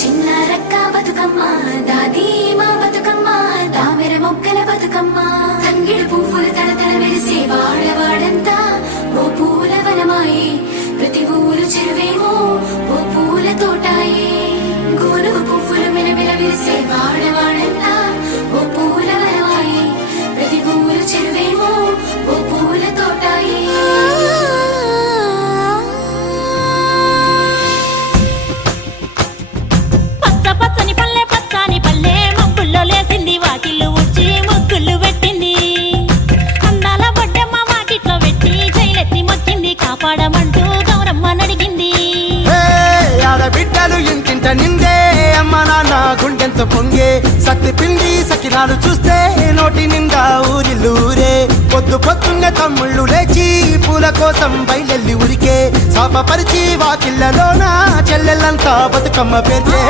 చిన్న రక్క బతుకమ్మ దాది మా బతుకమ్మ తామెర మొగ్గల బతుకమ్మ తంగిడి పువ్వులు తడతడ వెలిసే వాడవాడంతా ఓ పూల వనమాయే ప్రతి ఊరు చెరువేమో ఓ పూల తోటాయే గోనుగు పువ్వులు మిలమిల విరిసే వాడవాడంతా ఓ పూల వనమాయే ప్రతి ఊరు చెరువేమో ఓ పూల తోటాయే పచ్చని పల్లె పచ్చని పల్లె మబ్బుల్లో లేసింది వాకిళ్ళు ఉచ్చి ముగ్గులు పెట్టింది అందాల బొడ్డమ్మ వాకిట్లో పెట్టి జైలెత్తి మొచ్చింది కాపాడమంటూ గౌరమ్మ నడిగింది ఆడబిడ్డలు ఇంటింట నిందే అమ్మ నాన్న గుండెంత పొంగే సత్తి పిండి సకినాలు చూస్తే నోటి నిండా ఊరిల్లూరే పొద్దు పొద్దున్నే తమ్ముళ్ళు లేచి పూల కోసం బయలెల్లి ఉరికే శాపపరిచి వాకిళ్ళలోన చెల్లెళ్ళంతా బతుకమ్మ పేర్చే